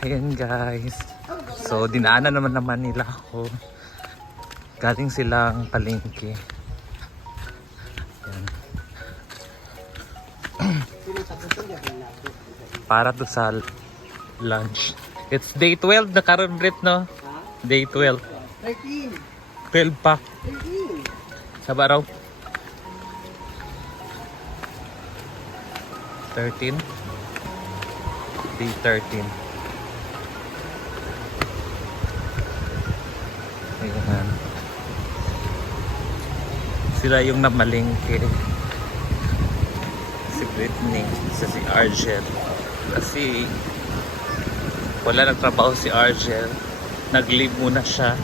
Ayan guys. So dinaanan naman nila ako. Galing silang palengke. Ayan. Para to sa lunch. It's day 12 na karon Brit, no? Day 12. 13. 12 pa. 13. Sa baraw? 13? Day 13. Ayan. Sila yung namalengke. Si Britney, si Argel. Kasi wala nagtrabaho si Argel. Nag-leave muna siya.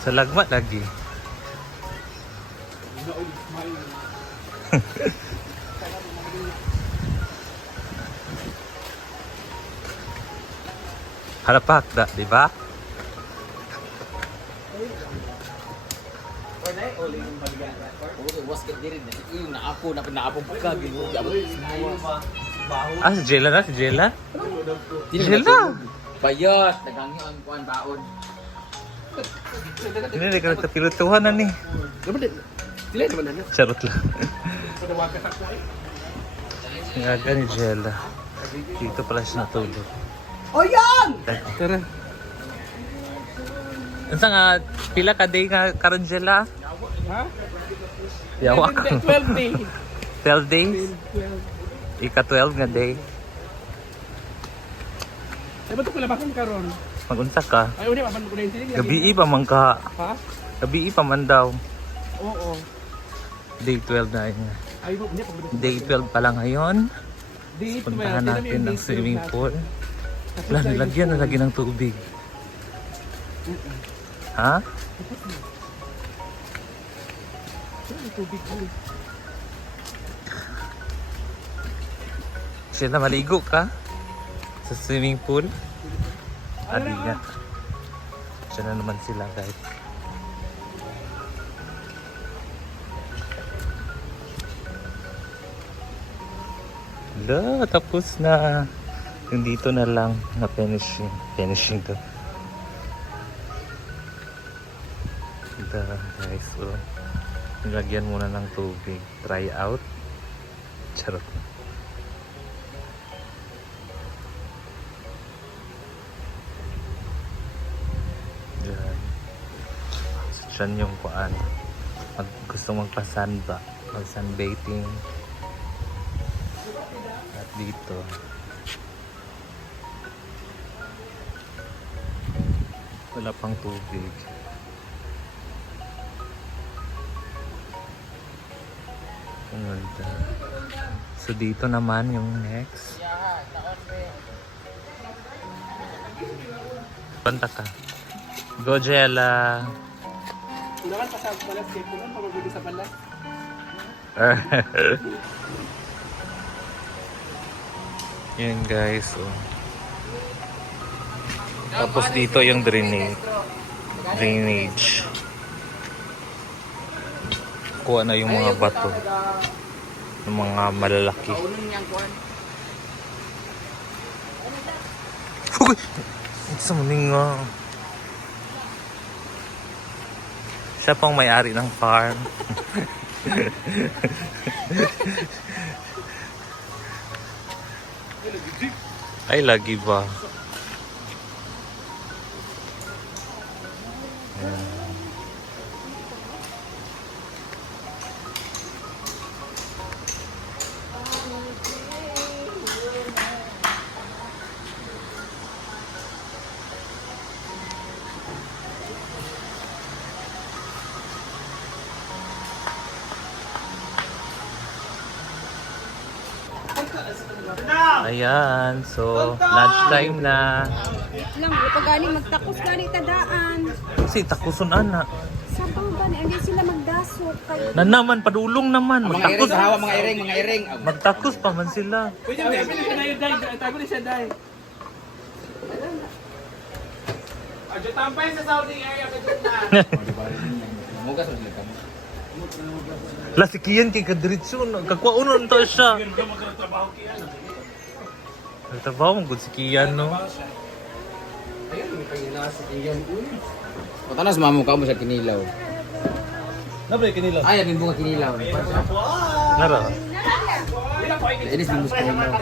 Sa lagma lagi. Harapak da, di ba? Ah, si Jella na, si Jella? Jella! Bayot, dagangi ang kuan baon. Hindi ka nagtapilutuhan na ni. Sila naman na. Charot lang. Ngaga ni Jella. Dito pala siya natulog. O yan! Tara. Asa nga, pila ka day nga karon Jella? Ha? Yawak. 12 day. 12 days? Ika 12 nga day. Ay, ba't ko labakan karon? Magunsa ka? Ay, uli, mapan ko na yung sinig. Gabi pa man ka. Ha? Gabi pa man daw. Oo. Day 12 na yun. Ay, hindi pa. Day 12 pa lang ngayon. Day 12. Puntahan natin ng swimming pool. Wala, nalagyan ng tubig. Ha? Tubig ko. Sila maligo ka? Sa swimming pool? Adi nga. Diyan na naman sila guys. Hala, tapos na. Yung dito na lang na finishing. Finishing to. Ito guys. So, nilagyan muna ng tubig. Try out. Charot. Diyan. So, dyan yung kuan. Gusto magpa-sandba. Mag-sunbathing. At dito. Wala pang tubig. Ang ganda. So dito naman yung next. Punta ka. Go Jella. Unakan pa sa balas. Kaya kunan, pababili sa balas. Yan guys. Oh. Tapos dito yung drainage. Kuha na yung mga bato. Yung mga malalaki. Uy! Isa mo nga. Siya pang may-ari ng farm. Ay, lagi ba? Ayan, so lunchtime na. Lang, pag galing magtakos gani tadaan. Kasi takuson ana. Sa ba ni hindi sila magdasok kay Na naman, padulong naman. Mga iring, hawa mga iring. Magtakos pa man sila. Pwede, pwede siya na yun, Day. Tago na siya, Day. Tampay sa Saudi area ka dyan na. Mugas mo sila kamo. La si Kian kay kadritso kakwa to siya. Nagtrabaho mo good si Kian no. O tanas mamo ka mo sa kinilaw. Nabre kanila. Ay, abing bunga kinilaw. Nara. Inis bimus kinilaw.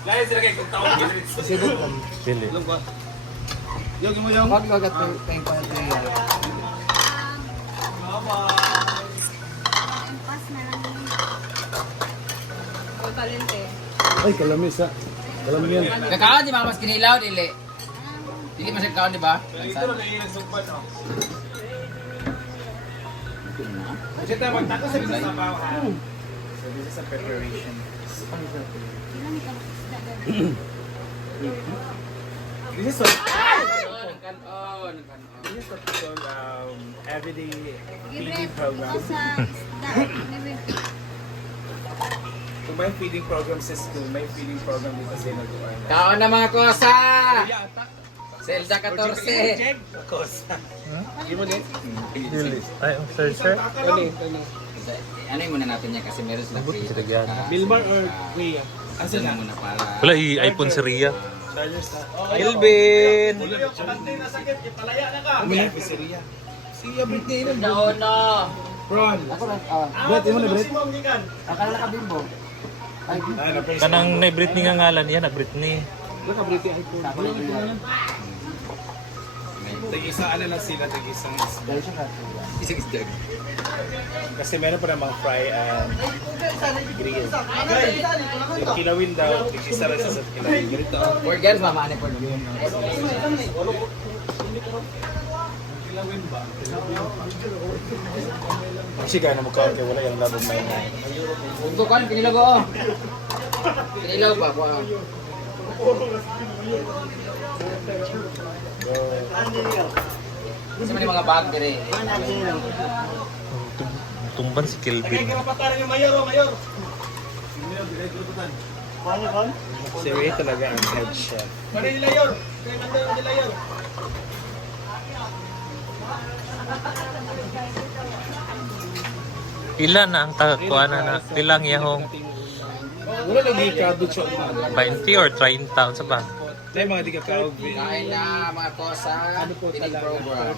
Lain sila kay kung taon gid. Sibuk kan. Dili. Yo mo yung. Wag wag at tayong pa natin yan. Pas na lang yun. O, talente. Ay kalamis ha. Kalamis yan. Kakaon di mamas kinilaw dili. Dili masig kaon di ba? Dito na kayo nagsugpan no. Kita magtako sa sabaw ha. So this is a preparation. This is what Kanon. this is what we call everyday Libre, feeding program. ito sa isda. Libre. Kung may feeding program sis to may feeding program dito sa Inaguan. Kaon na mga kosa. Selda 14. Kosa. Di mo din? Dili. Ay, sir. Ano yung muna natin yan kasi meron silang free. Milmar or Kuya? Asan na muna para... Wala i-iPhone si Ria. Chargers na. Kelvin. Kapantay na sakit, ipalaya na ka. May pizzeria. Siya Britney na. Daon na. Ron. Ako na. Brett, imo na Brett. Akala na kabimbo. Kanang na Britney nga ngalan yan, na Britney. Ka Britney iPhone. Tig-isa ano lang sila, tig-isang isda. Isang isdag. Kasi meron pa namang fry and grill. Yung kilawin daw, tig-isa lang sa kilawin. Ganito. For girls, mama, ano for girls? Kasi gaya na mukha kaya wala yung labong may na. Ito kan, kinilaw ko. Kinilaw pa. Kasi may mga bag dire. Tumban si Kelvin. Si Ray talaga ang head chef. Pila na ang tagakuana na pilang yahong Wala lagi cabbage siya. 20 or 30 taon sa ba? Dahil mga di ka kaubin. Kain na mga kosa. Ano po Feeding talaga? program.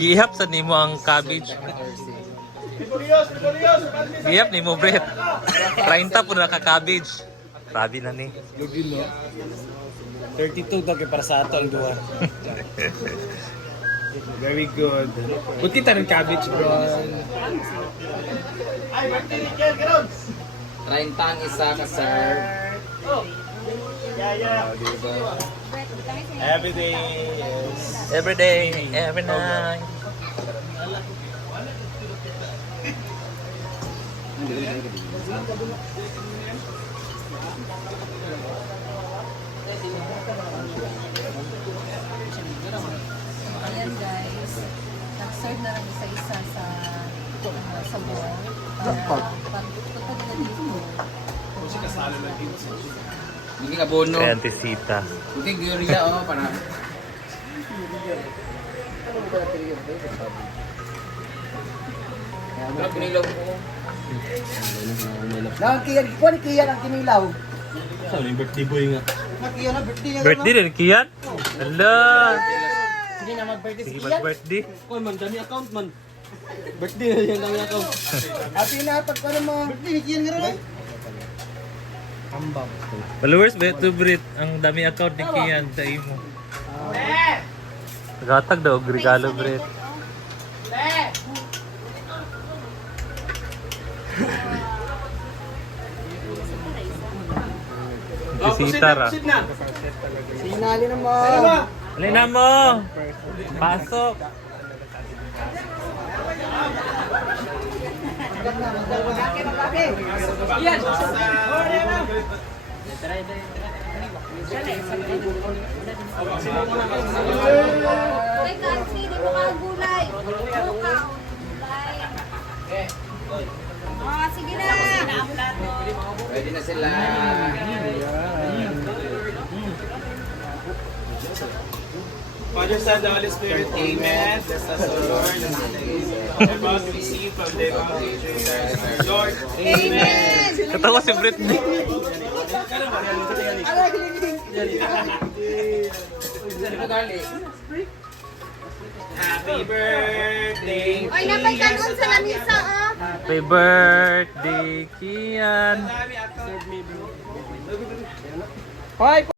Gihap sa nimo ang cabbage. Gihap nimo Brett. 30 po na ka-cabbage. Grabe na ni. Lugin no? 32 daw kay para sa ato ang duwa. Very good. Buti tayo ng cabbage, bro. 30 ang isa ka sir. Diba? Every day is... Every day, every night. Ayan guys, nag-serve na lang isa-isa sa bowl para pagpunta nila dito. Kasi kasalo lang din sa Hindi ka bono. Kaya Antisita. Hindi gyurya oh para. Wala kinilaw ko. Kuan kiyan ang kinilaw. Sabi, birthday boy nga. Nakiyan na birthday nga. Birthday din, Kian? Hala! Hindi na mag-birthday Sige, si Kiyan. birthday. Kuan man, dami account man. Birthday na yan ang account. Ati na pag ano mo birthday ni Kiyan nga ron. Followers ba ito, Brit? Ang dami account ni Kian sa imo. Nagatag daw, og regalo, Brit. Antisita ra. Sinali na mo. Alina mo! Pasok! Ay, kasi di mo ka gulay. Buka. Sige na. Pwede na sila. Father, Son, the Holy Spirit, Amen. Bless us, O Lord, and about to receive from the Jesus, our Lord. Amen. Katawa si Britney. Happy birthday. Oy, napay kanon sa lamisa, ah. Happy birthday, Kian. Hoy,